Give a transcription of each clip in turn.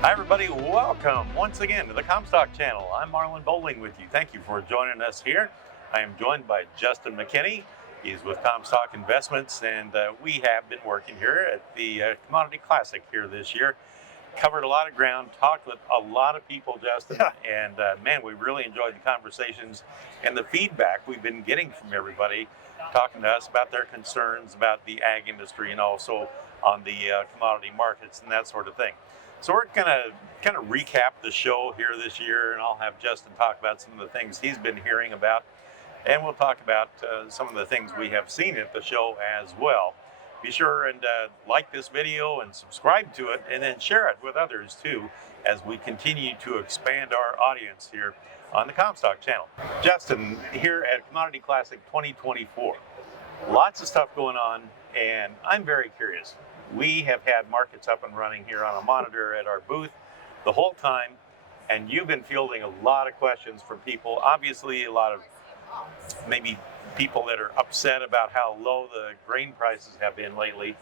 Hi everybody, welcome once again to the Comstock channel. I'm Marlon Bowling with you. Thank you for joining us here. I am joined by Justin McKinney. He's with Comstock Investments, and we have been working here at the Commodity Classic here this year. Covered a lot of ground, talked with a lot of people, Justin, and man, we really enjoyed the conversations and the feedback we've been getting from everybody, talking to us about their concerns about the ag industry and also on the commodity markets and that sort of thing. So we're going to kind of recap the show here this year, and I'll have Justin talk about some of the things he's been hearing about, and we'll talk about some of the things we have seen at the show as well. Be sure and like this video and subscribe to it, and then share it with others too as we continue to expand our audience here on the Comstock channel. Justin, here at Commodity Classic 2024, lots of stuff going on, and I'm very curious. We have had markets up and running here on a monitor at our booth the whole time, and you've been fielding a lot of questions from people. Obviously, a lot of maybe people that are upset about how low the grain prices have been lately.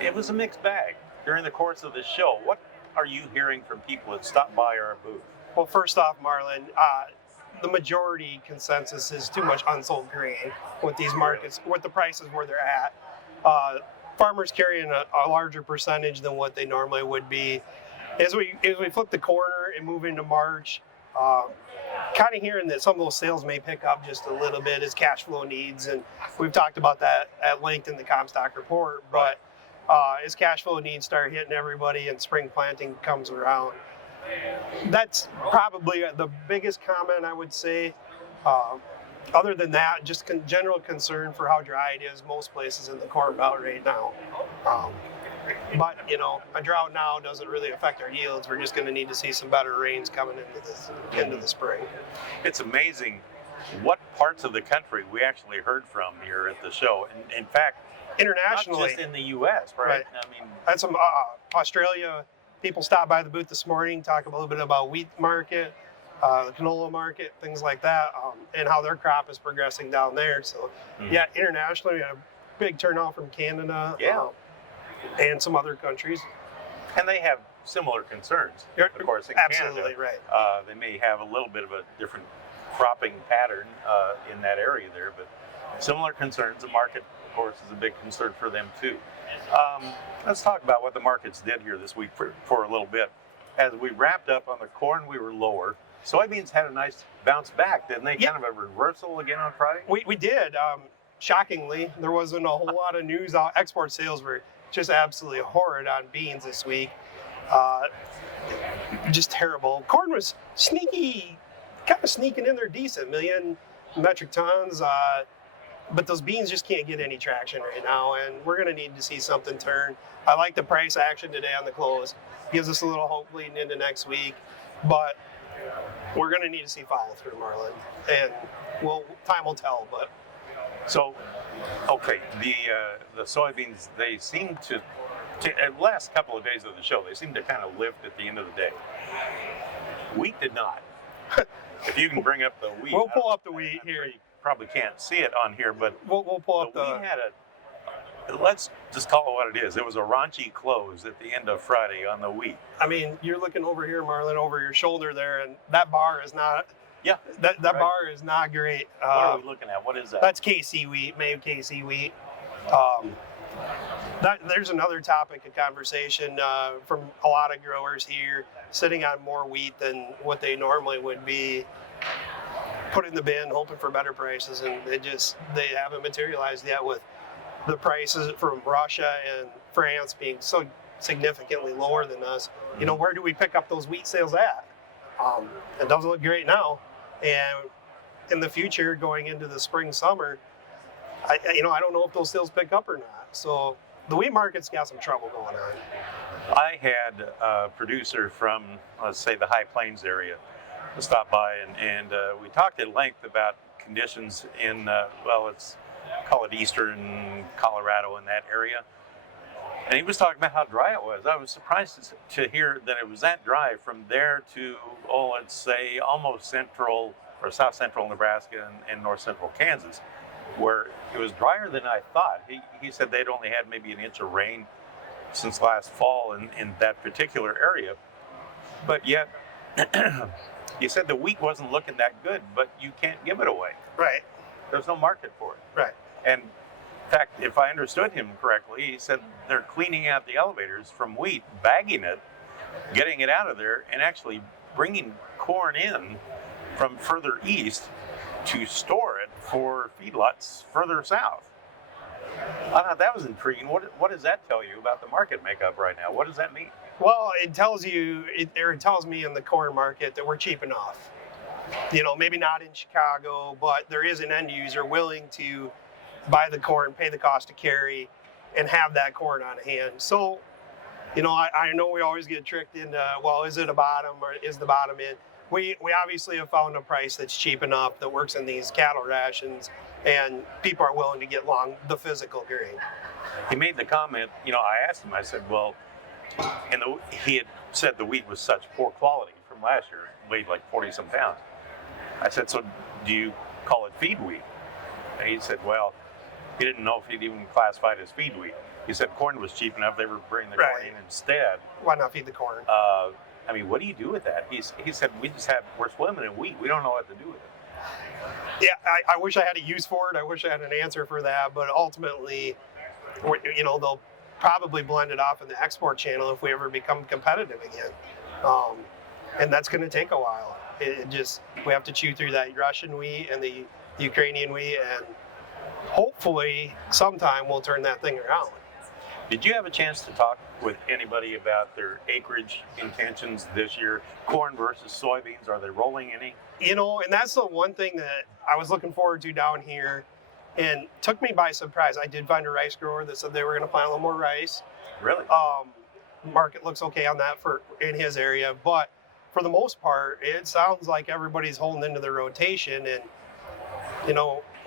It was a mixed bag during the course of the show. What are you hearing from people that stop by our booth? Well, first off, Marlon, the majority consensus is too much unsold grain with these markets, with the prices where they're at. Farmers carrying a larger percentage than what they normally would be. As we flip the corner and move into March, kind of hearing that some of those sales may pick up just a little bit as cash flow needs, and we've talked about that at length in the Comstock report. But as cash flow needs start hitting everybody and spring planting comes around, that's probably the biggest comment I would say. Other than that, just general concern for how dry it is most places in the Corn Belt right now. But, you know, a drought now doesn't really affect our yields. We're just going to need to see some better rains coming into the spring. It's amazing what parts of the country we actually heard from here at the show. And in fact, internationally, not just in the U.S., right? I mean, had some Australia people stop by the booth this morning, talk a little bit about wheat market, the canola market, things like that, and how their crop is progressing down there. So, yeah, internationally, we had a big turnout from Canada, and some other countries. And they have similar concerns, of course, in Absolutely, Canada. right. They may have a little bit of a different cropping pattern in that area there, but similar concerns. The market, of course, is a big concern for them too. Let's talk about what the markets did here this week for a little bit. As we wrapped up on the corn, we were lower. Soybeans had a nice bounce back, didn't they? Kind of a reversal again on Friday? We did. Shockingly, there wasn't a whole lot of news out. Export sales were just absolutely horrid on beans this week. Just terrible. Corn was sneaky, kind of sneaking in there decent, 1 million metric tons. But those beans just can't get any traction right now, and we're going to need to see something turn. I like the price action today on the close. Gives us a little hope leading into next week, but we're going to need to see follow through, Marlon, and time will tell. But so, okay, the soybeans, they seem to the last couple of days of the show, they seem to kind of lift at the end of the day. Wheat did not. If you can bring up the wheat, we'll pull up the wheat here. Sure you probably can't see it on here, but we'll pull up we had let's just call it what it is. It was a raunchy close at the end of Friday on the wheat. I mean, you're looking over here, Marlon, over your shoulder there, and that bar is not. Yeah, that right. Bar is not great. What are we looking at? What is that? That's KC wheat, Mayo KC wheat. There's another topic of conversation from a lot of growers here, sitting on more wheat than what they normally would be. Put in the bin, hoping for better prices, and they haven't materialized yet with the prices from Russia and France being so significantly lower than us. You know, where do we pick up those wheat sales at? It doesn't look great now, and in the future, going into the spring, summer, I don't know if those sales pick up or not. So the wheat market's got some trouble going on. I had a producer from, let's say, the High Plains area stop by, and we talked at length about conditions in, call it eastern Colorado, in that area. And he was talking about how dry it was. I was surprised to hear that it was that dry from there to, let's say, almost central or south central Nebraska and north central Kansas, where it was drier than I thought. He said they'd only had maybe an inch of rain since last fall in that particular area. But yet, you said the wheat wasn't looking that good, but you can't give it away. Right. There's no market for it. Right. And in fact, if I understood him correctly, he said they're cleaning out the elevators from wheat, bagging it, getting it out of there, and actually bringing corn in from further east to store it for feedlots further south. I thought that was intriguing. What does that tell you about the market makeup right now? What does that mean? Well, it tells me in the corn market that we're cheap enough. Maybe not in Chicago, but there is an end user willing to buy the corn, pay the cost to carry, and have that corn on hand. So, I know we always get tricked into, well, is it a bottom or is the bottom in? We obviously have found a price that's cheap enough that works in these cattle rations, and people are willing to get long the physical grain. He made the comment, I asked him, I said, well, he had said the wheat was such poor quality from last year, it weighed like 40-some pounds. I said, so do you call it feed wheat? And he said, well, he didn't know if he'd even classify it as feed wheat. He said corn was cheap enough, they were bringing the corn in instead. Why not feed the corn? What do you do with that? He said, we're swimming in wheat. We don't know what to do with it. Yeah, I wish I had a use for it. I wish I had an answer for that. But ultimately, they'll probably blend it off in the export channel if we ever become competitive again. And that's going to take a while. We have to chew through that Russian wheat and the Ukrainian wheat, and hopefully sometime we'll turn that thing around. Did you have a chance to talk with anybody about their acreage intentions this year? Corn versus soybeans, are they rolling any? And that's the one thing that I was looking forward to down here, and took me by surprise. I did find a rice grower that said they were going to plant a little more rice. Really? Market looks okay on that in his area, but for the most part, it sounds like everybody's holding into their rotation, and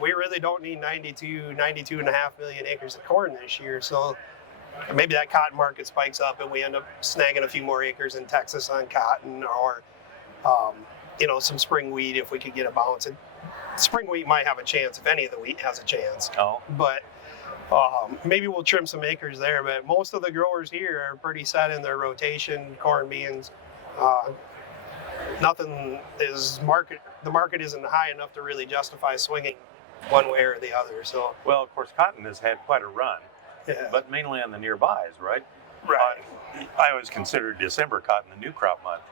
we really don't need 92.5 million acres of corn this year. So maybe that cotton market spikes up and we end up snagging a few more acres in Texas on cotton, or some spring wheat if we could get a bounce. And spring wheat might have a chance if any of the wheat has a chance. Oh. But maybe we'll trim some acres there. But most of the growers here are pretty set in their rotation, corn, beans. Nothing is market. The market isn't high enough to really justify swinging one way or the other. So, well, of course, cotton has had quite a run, yeah. but mainly on the nearbys, right? Right. I always consider December cotton the new crop month,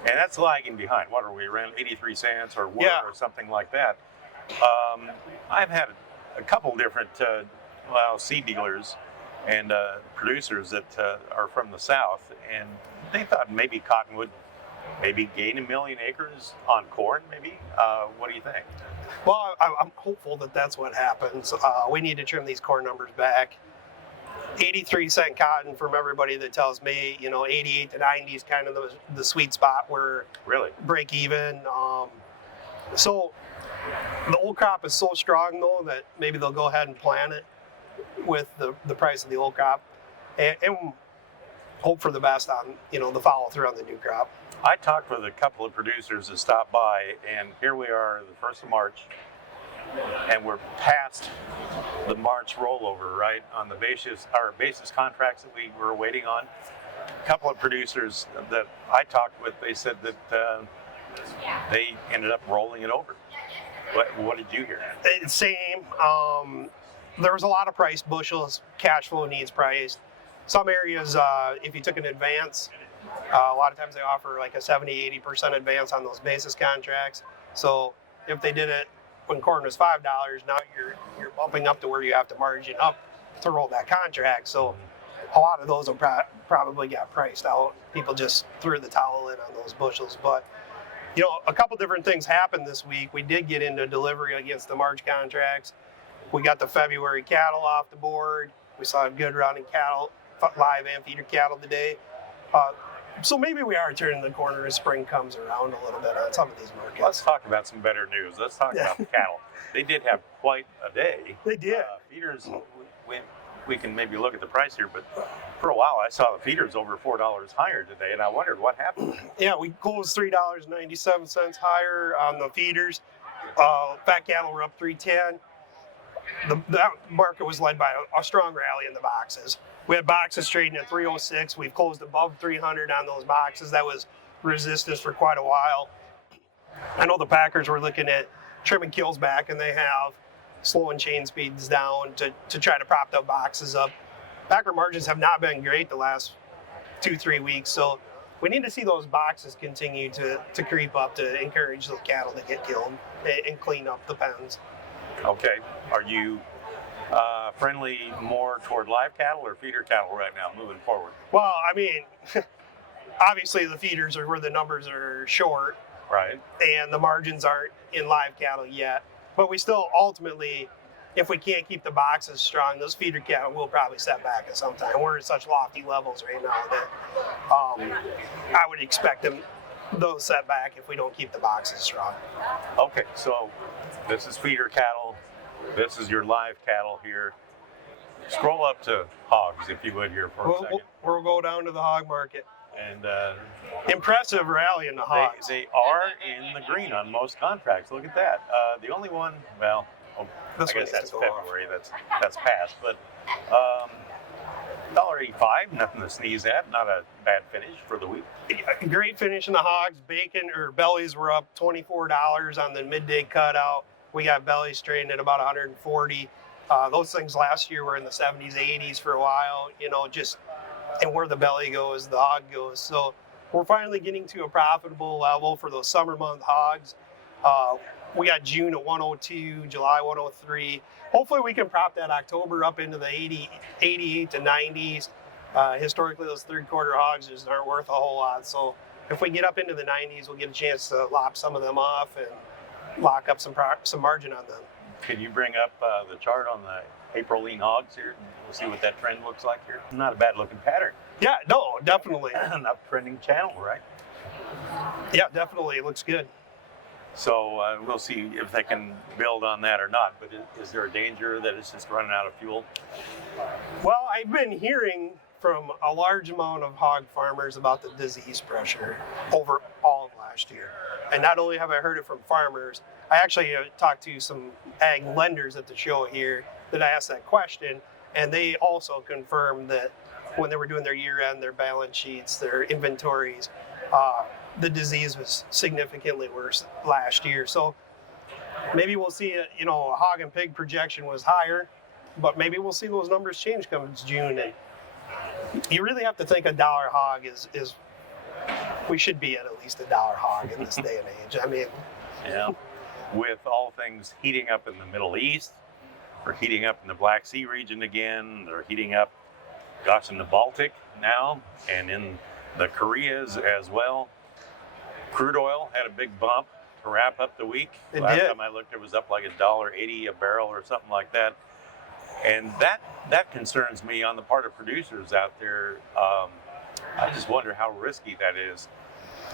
and that's lagging behind. What are we, around 83 cents or what, or something like that? I've had a couple different seed dealers and producers that are from the south, and they thought maybe cotton would maybe gain 1 million acres on corn, maybe. What do you think? Well, I'm hopeful that that's what happens. We need to trim these corn numbers back. 83-cent cotton from everybody that tells me, 88 to 90 is kind of the sweet spot where really break even. So the old crop is so strong though that maybe they'll go ahead and plant it with the price of the old crop, and hope for the best on the follow through on the new crop. I talked with a couple of producers that stopped by, and here we are, the 1st of March, and we're past the March rollover, right, on the basis contracts that we were waiting on. A couple of producers that I talked with, they said that they ended up rolling it over. What did you hear? Same. There was a lot of price bushels, cash flow needs priced. Some areas, if you took an advance, a lot of times they offer like a 70-80% advance on those basis contracts. So if they did it when corn was $5, now you're bumping up to where you have to margin up to roll that contract. So a lot of those will probably got priced out. People just threw the towel in on those bushels. But a couple different things happened this week. We did get into delivery against the March contracts. We got the February cattle off the board. We saw a good run in cattle, live and feeder cattle today. So maybe we are turning the corner as spring comes around a little bit on some of these markets. Let's talk about some better news. Let's talk about the cattle. They did have quite a day. They did. Feeders, we can maybe look at the price here, but for a while I saw the feeders over $4 higher today, and I wondered what happened. Yeah, we closed $3.97 higher on the feeders. Fat cattle were up $3.10. That market was led by a strong rally in the boxes. We had boxes trading at 306. We've closed above 300 on those boxes. That was resistance for quite a while. I know the Packers were looking at trimming kills back, and they have slowing chain speeds down to try to prop the boxes up. Packer margins have not been great the last 2-3 weeks, so we need to see those boxes continue to creep up to encourage the cattle to get killed and clean up the pens. Okay. Are you friendly more toward live cattle or feeder cattle right now moving forward? Well, I mean, obviously the feeders are where the numbers are short, Right. and the margins aren't in live cattle yet. But we still ultimately, if we can't keep the boxes strong, those feeder cattle will probably set back at some time. We're at such lofty levels right now that I would expect those set back if we don't keep the boxes strong. Okay, so this is feeder cattle. This is your live cattle here. Scroll up to hogs, if you would, here for a second. We'll go down to the hog market. And Impressive rally in the hogs. they are in the green on most contracts. Look at that. The only one, well, I guess that's February. That's past. But $1.85, nothing to sneeze at. Not a bad finish for the week. Great finish in the hogs. Bacon or bellies were up $24 on the midday cutout. We got bellies trading at about 140. Those things last year were in the 70s, 80s for a while. And where the belly goes, the hog goes. So we're finally getting to a profitable level for those summer month hogs. We got June at 102, July 103. Hopefully we can prop that October up into the 88 to 90s. Historically, those third quarter hogs just aren't worth a whole lot. So if we get up into the 90s, we'll get a chance to lop some of them off and lock up some margin on them. Can you bring up the chart on the April lean hogs here? We'll see what that trend looks like here. Not a bad looking pattern. Yeah, no, definitely. An uptrending channel, right? Yeah, definitely. It looks good. So we'll see if they can build on that or not. But is there a danger that it's just running out of fuel? Well, I've been hearing from a large amount of hog farmers about the disease pressure over all of last year. And not only have I heard it from farmers, I actually talked to some ag lenders at the show here that I asked that question, and they also confirmed that when they were doing their year-end, their balance sheets, their inventories, the disease was significantly worse last year. So maybe we'll see a hog and pig projection was higher, but maybe we'll see those numbers change come June. And you really have to think $1 hog is we should be at least $1 hog in this day and age. I mean, yeah. With all things heating up in the Middle East, or heating up in the Black Sea region again, they're heating up, in the Baltic now, and in the Koreas as well. Crude oil had a big bump to wrap up the week. Last time I looked, it was up like $1.80 a barrel or something like that. And that concerns me on the part of producers out there. I just wonder how risky that is,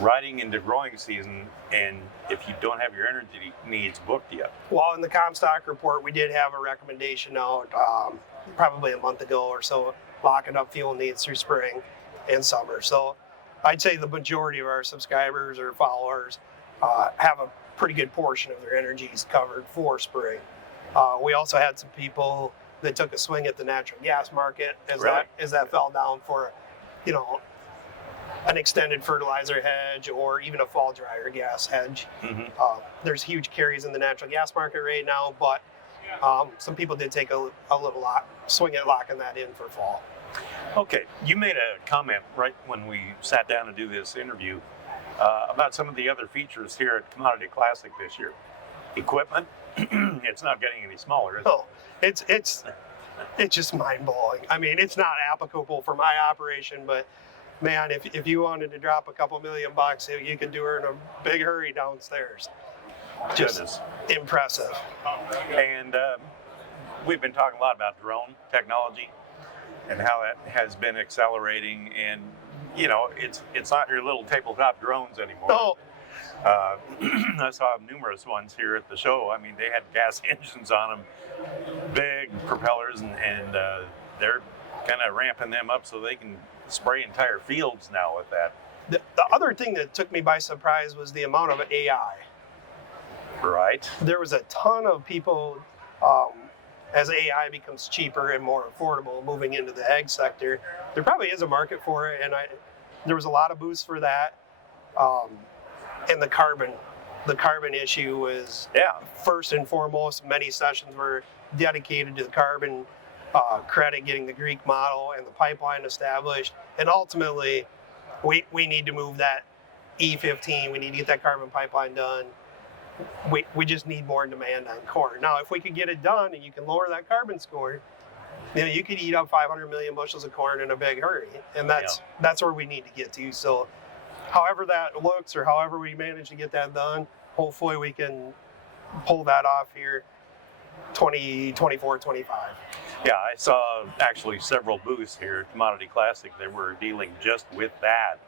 riding into growing season, and if you don't have your energy needs booked yet. Well, in the Comstock report, we did have a recommendation out probably a month ago or so, locking up fuel needs through spring and summer. So I'd say the majority of our subscribers or followers have a pretty good portion of their energies covered for spring. We also had some people that took a swing at the natural gas market as that fell down for, an extended fertilizer hedge or even a fall dryer gas hedge. Mm-hmm. There's huge carries in the natural gas market right now, but some people did take a little swing at locking that in for fall. Okay, you made a comment right when we sat down to do this interview about some of the other features here at Commodity Classic this year. Equipment, it's not getting any smaller, is it? No, it's just mind-blowing. I mean, it's not applicable for my operation, but man, if you wanted to drop a couple $1,000,000, you could do it in a big hurry downstairs. Just impressive. And we've been talking a lot about drone technology and how that has been accelerating. And it's not your little tabletop drones anymore. No. I saw numerous ones here at the show. I mean, they had gas engines on them, big propellers, and they're kind of ramping them up so they can spray entire fields now with that. The other thing that took me by surprise was the amount of AI. Right. There was a ton of people as AI becomes cheaper and more affordable moving into the ag sector, there probably is a market for it. And there was a lot of boost for that. And the carbon issue was first and foremost. Many sessions were dedicated to the carbon credit, getting the Greek model and the pipeline established. And ultimately, we need to move that E15. We need to get that carbon pipeline done. We just need more demand on corn. Now, if we could get it done and you can lower that carbon score, you could eat up 500 million bushels of corn in a big hurry. And that's where we need to get to. So however that looks or however we manage to get that done, hopefully we can pull that off here 2024, 25. Yeah, I saw actually several booths here at Commodity Classic that were dealing just with that.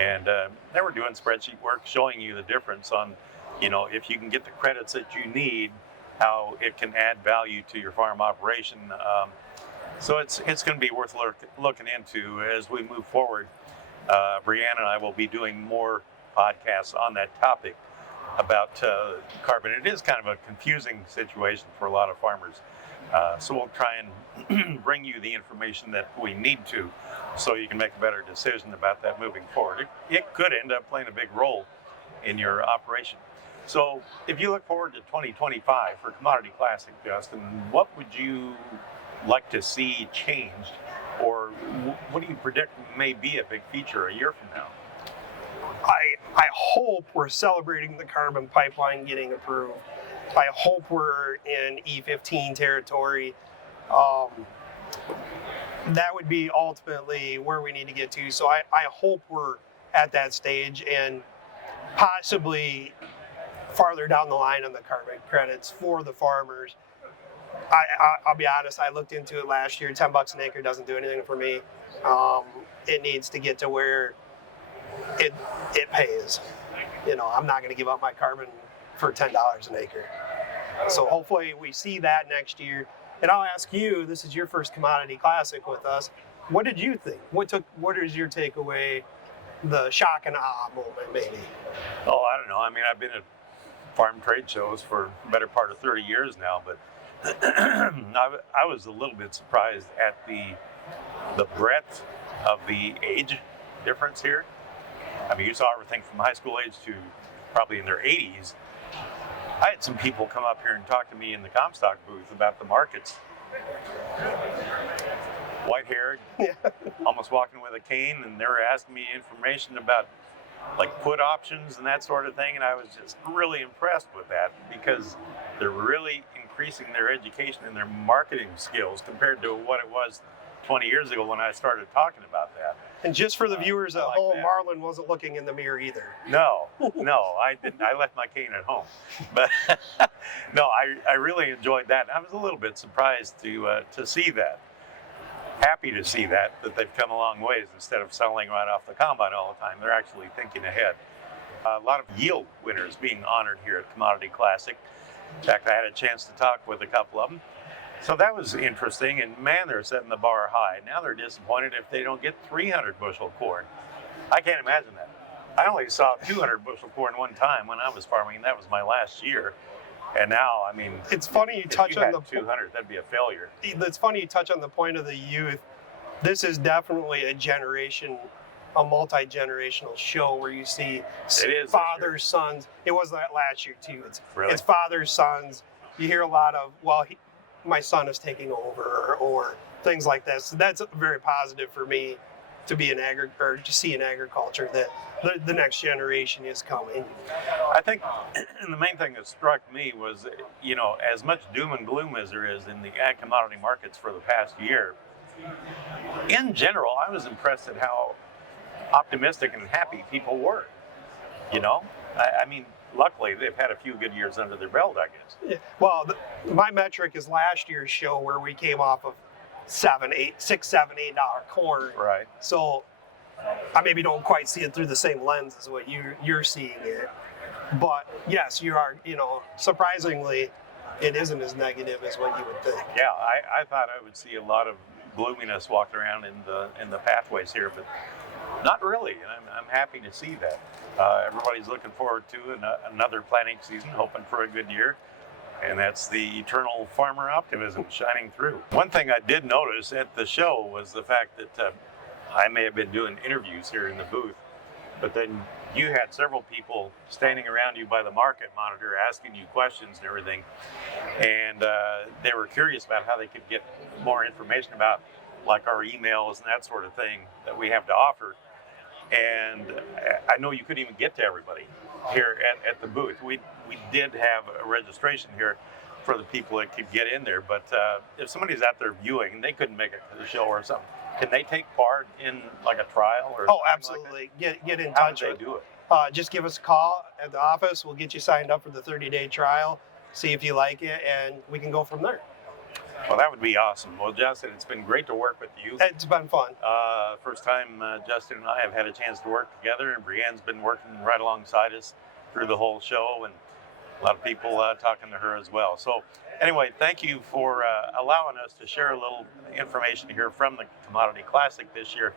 And they were doing spreadsheet work showing you the difference on, if you can get the credits that you need, how it can add value to your farm operation. So it's going to be worth looking into as we move forward. Brianna and I will be doing more podcasts on that topic about carbon. It is kind of a confusing situation for a lot of farmers. So we'll try and bring you the information that we need to so you can make a better decision about that moving forward. It could end up playing a big role in your operation. So if you look forward to 2025 for Commodity Classic, Justin, what would you like to see changed, or what do you predict may be a big feature a year from now? I hope we're celebrating the carbon pipeline getting approved. I hope we're in E15 territory. That would be ultimately where we need to get to. So I hope we're at that stage and possibly farther down the line on the carbon credits for the farmers. I'll be honest, I looked into it last year. $10 an acre doesn't do anything for me. It needs to get to where it pays. I'm not going to give up my carbon for $10 an acre. So hopefully we see that next year. And I'll ask you, this is your first Commodity Classic with us. What did you think? What is your takeaway, the shock and awe moment maybe? Oh, I don't know. I mean, I've been at farm trade shows for the better part of 30 years now, but I was a little bit surprised at the breadth of the age difference here. I mean, you saw everything from high school age to probably in their 80s. I had some people come up here and talk to me in the Comstock booth about the markets. White-haired, almost walking with a cane, and they were asking me information about like put options and that sort of thing, and I was just really impressed with that because they're really increasing their education and their marketing skills compared to what it was 20 years ago when I started talking about that. And just for the viewers at home, Marlon wasn't looking in the mirror either. No, I didn't. I left my cane at home. But no, I really enjoyed that. I was a little bit surprised to see that. Happy to see that they've come a long ways. Instead of selling right off the combine all the time, they're actually thinking ahead. A lot of yield winners being honored here at Commodity Classic. In fact, I had a chance to talk with a couple of them. So that was interesting, and man, they're setting the bar high. Now they're disappointed if they don't get 300 bushel corn. I can't imagine that. I only saw 200 bushel corn one time when I was farming, and that was my last year. And now, I mean, it's funny you touch on the 200, that'd be a failure. It's funny you touch on the point of the youth. This is definitely a multi-generational show where you see fathers, sons. It was that last year too. It's fathers, sons. You hear a lot of, my son is taking over or things like that. So that's very positive for me to be to see in agriculture that the next generation is coming. I think the main thing that struck me was, as much doom and gloom as there is in the ag commodity markets for the past year, in general, I was impressed at how optimistic and happy people were. I mean, luckily they've had a few good years under their belt, I guess. Yeah. Well, my metric is last year's show where we came off of $6, $7, $8 corn. Right. So I maybe don't quite see it through the same lens as what you're seeing it. But yes, you are, surprisingly, it isn't as negative as what you would think. Yeah, I thought I would see a lot of gloominess walking around in the pathways here, but not really. And I'm happy to see that. Everybody's looking forward to another planting season, hoping for a good year. And that's the eternal farmer optimism shining through. One thing I did notice at the show was the fact that I may have been doing interviews here in the booth, but then you had several people standing around you by the market monitor asking you questions and everything. And they were curious about how they could get more information about like our emails and that sort of thing that we have to offer. And I know you couldn't even get to everybody here at the booth. We did have a registration here for the people that could get in there, but if somebody's out there viewing and they couldn't make it to the show or something, can they take part in like a trial or Oh, something absolutely. Like Get in How touch. do they do it? Just give us a call at the office. We'll get you signed up for the 30-day trial, see if you like it, and we can go from there. Well, that would be awesome. Well, Justin, it's been great to work with you. It's been fun. First time Justin and I have had a chance to work together, and Brienne's been working right alongside us through the whole show, and a lot of people talking to her as well. So anyway, thank you for allowing us to share a little information here from the Commodity Classic this year,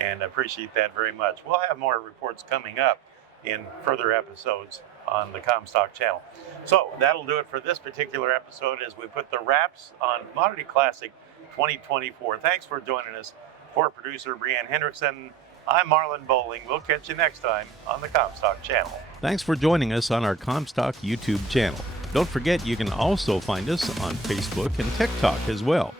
and I appreciate that very much. We'll have more reports coming up in further episodes on the Comstock channel. So that'll do it for this particular episode as we put the wraps on Commodity Classic 2024. Thanks for joining us. For producer Brianne Hendrickson, I'm Marlon Bowling. We'll catch you next time on the Comstock channel. Thanks for joining us on our Comstock YouTube channel. Don't forget you can also find us on Facebook and TikTok as well.